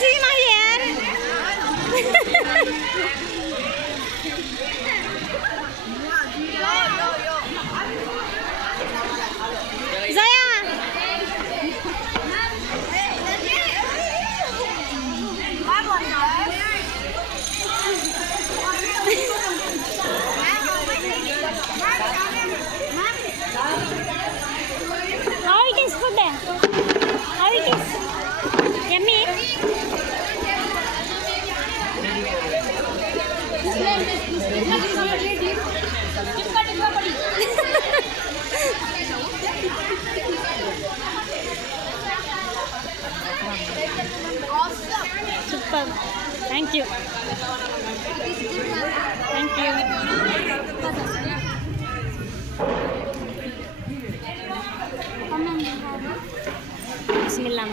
See my hand. Zaya. How it is food? How it is? Yummy. Super. Thank you. Thank you. Bismillah.